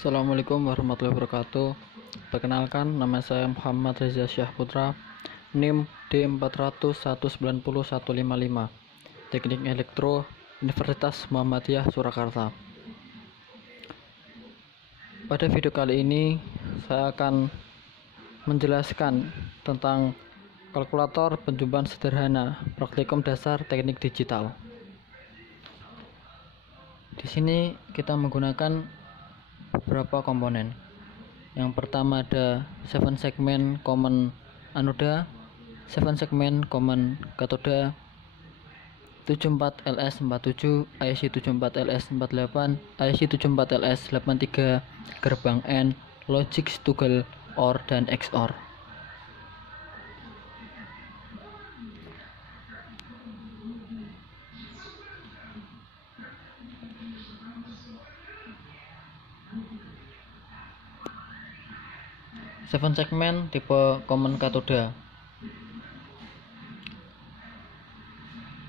Assalamualaikum warahmatullahi wabarakatuh. Perkenalkan, nama saya Muhammad Reza Syahputra, NIM D400190155, Teknik Elektro, Universitas Muhammadiyah Surakarta. Pada video kali ini, saya akan menjelaskan tentang kalkulator penjumpaan sederhana praktikum dasar teknik digital. Di sini kita menggunakan beberapa komponen. Yang pertama ada 7 segmen common anoda, 7 segmen common katoda, 74LS47, IC 74LS48, IC 74LS83, gerbang N, logic toggle OR dan XOR. Seven segmen tipe common katoda.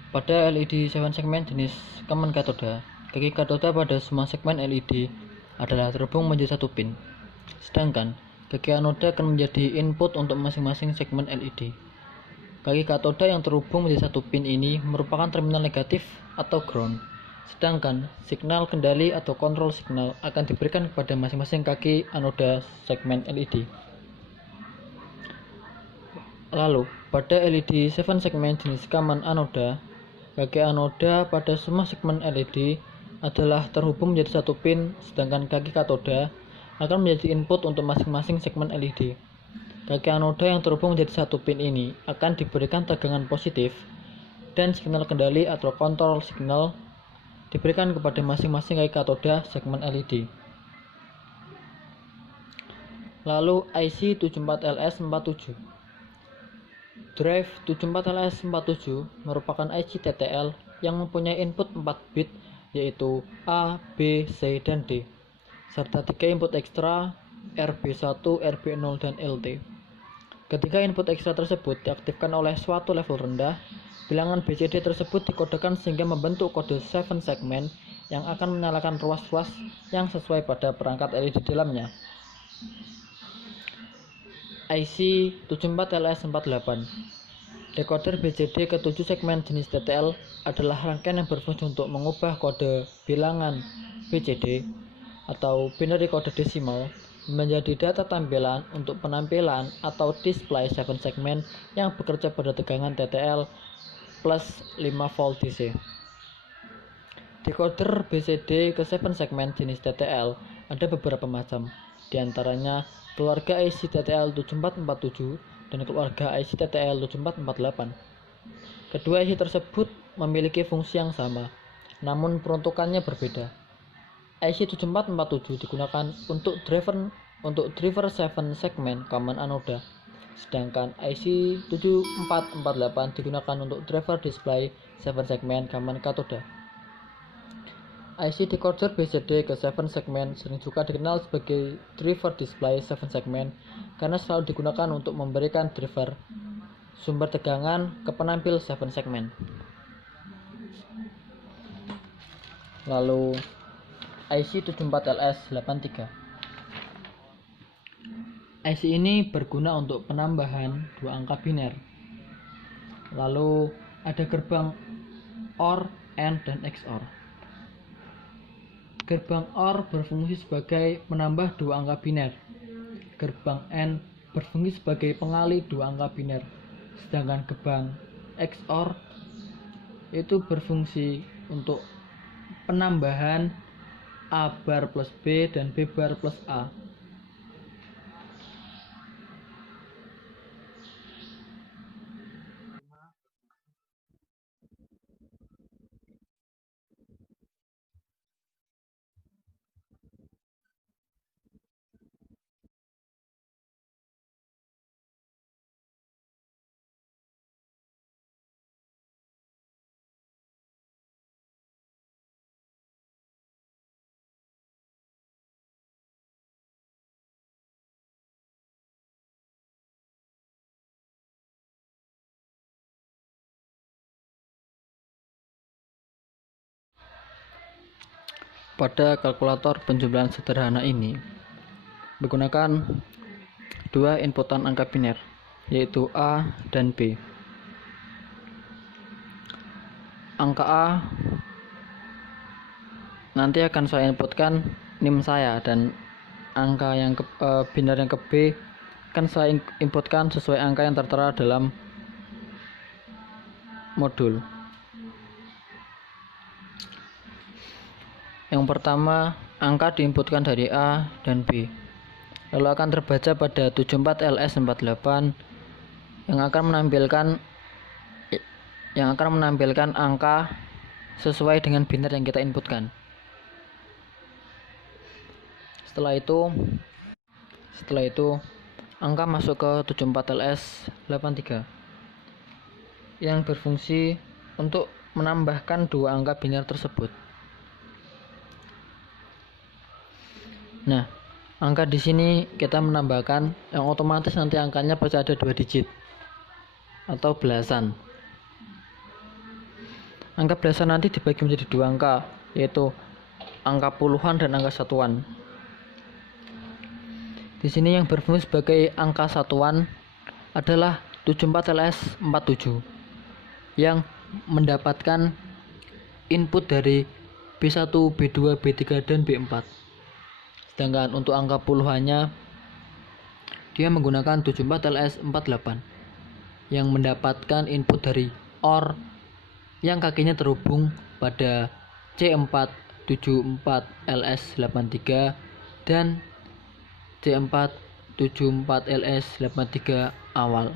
Pada LED 7 segmen jenis common katoda, kaki katoda pada semua segmen LED adalah terhubung menjadi satu pin, sedangkan kaki anoda akan menjadi input untuk masing-masing segmen LED. Kaki katoda yang terhubung menjadi satu pin ini merupakan terminal negatif atau ground, sedangkan signal kendali atau kontrol signal akan diberikan kepada masing-masing kaki anoda segmen LED. Lalu, pada LED 7 segmen jenis common anoda, kaki anoda pada semua segmen LED adalah terhubung menjadi satu pin, sedangkan kaki katoda akan menjadi input untuk masing-masing segmen LED. Kaki anoda yang terhubung menjadi satu pin ini akan diberikan tegangan positif, dan signal kendali atau kontrol signal diberikan kepada masing-masing kaki katoda segmen LED. Lalu IC 74LS47. Drive 74LS47 merupakan IC TTL yang mempunyai input 4 bit, yaitu A, B, C, dan D, serta 3 input ekstra RB1, RB0, dan LT. Ketika input ekstra tersebut diaktifkan oleh suatu level rendah, bilangan BCD tersebut dikodekan sehingga membentuk kode 7 segmen yang akan menyalakan ruas-ruas yang sesuai pada perangkat LED di dalamnya. IC 74LS48. Decoder BCD ke-7 segmen jenis TTL adalah rangkaian yang berfungsi untuk mengubah kode bilangan BCD atau binary code decimal menjadi data tampilan untuk penampilan atau display 7 segmen yang bekerja pada tegangan TTL plus 5 volt DC. Decoder BCD ke-7 segmen jenis TTL ada beberapa macam, diantaranya keluarga IC TTL 7447 dan keluarga IC TTL 7448. Kedua IC tersebut memiliki fungsi yang sama, namun peruntukannya berbeda. IC 7447 digunakan untuk driver 7 segmen common anoda, sedangkan IC 7448 digunakan untuk driver display 7 segmen common katoda. IC decoder BCD ke-7 segmen sering juga dikenal sebagai driver display 7 segmen karena selalu digunakan untuk memberikan driver sumber tegangan ke penampil 7 segmen. Lalu IC 74LS83. IC ini berguna untuk penambahan 2 angka biner. Lalu ada gerbang OR, AND, dan XOR. Gerbang OR berfungsi sebagai penambah 2 angka biner. Gerbang AND berfungsi sebagai pengalih 2 angka biner. Sedangkan gerbang XOR itu berfungsi untuk penambahan A bar plus B dan B bar plus A. pada kalkulator penjumlahan sederhana ini menggunakan dua inputan angka biner, yaitu A dan B. Angka A nanti akan saya inputkan NIM saya, dan angka yang biner yang ke B akan saya inputkan sesuai angka yang tertera dalam modul. Yang pertama, angka diinputkan dari A dan B, lalu akan terbaca pada 74LS48 yang akan menampilkan angka sesuai dengan biner yang kita inputkan. Setelah itu angka masuk ke 74LS83 yang berfungsi untuk menambahkan dua angka biner tersebut. Nah, angka di sini kita menambahkan yang otomatis nanti angkanya pasti ada 2 digit atau belasan. Angka belasan nanti dibagi menjadi dua angka, yaitu angka puluhan dan angka satuan. Di sini yang berfungsi sebagai angka satuan adalah 74LS47 yang mendapatkan input dari B1, B2, B3, dan B4. Sedangkan untuk angka puluhannya dia menggunakan 74LS48 yang mendapatkan input dari OR yang kakinya terhubung pada C474LS83 dan C474LS83 awal.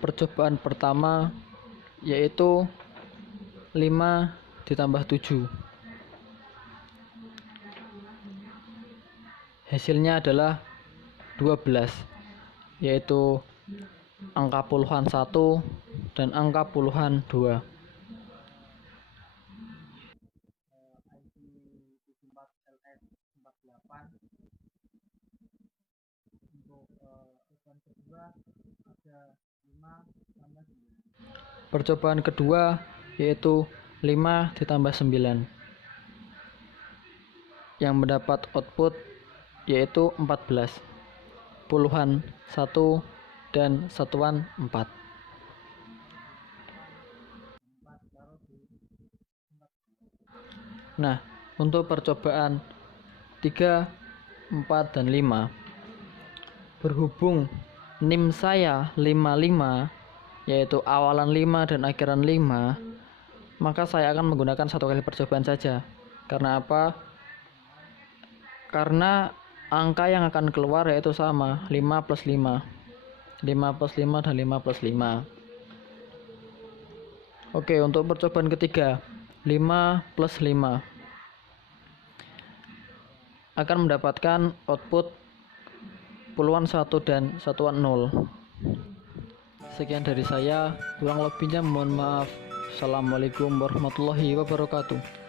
Percobaan pertama yaitu 5 ditambah 7. Hasilnya adalah 12, yaitu angka puluhan 1 dan angka puluhan 2. Percobaan kedua yaitu 5 ditambah 9 yang mendapat output yaitu 14, puluhan 1 dan satuan 4. Nah, untuk percobaan 3, 4, dan 5, berhubung NIM saya 55, yaitu awalan 5 dan akhiran 5, maka saya akan menggunakan satu kali percobaan saja. Karena apa? Karena angka yang akan keluar yaitu sama, 5 plus 5. 5 plus 5 dan 5 plus 5. Oke, untuk percobaan ketiga, 5 plus 5 akan mendapatkan output puluhan 1 dan satuan 0. Sekian dari saya, kurang lebihnya mohon maaf. Assalamualaikum warahmatullahi wabarakatuh.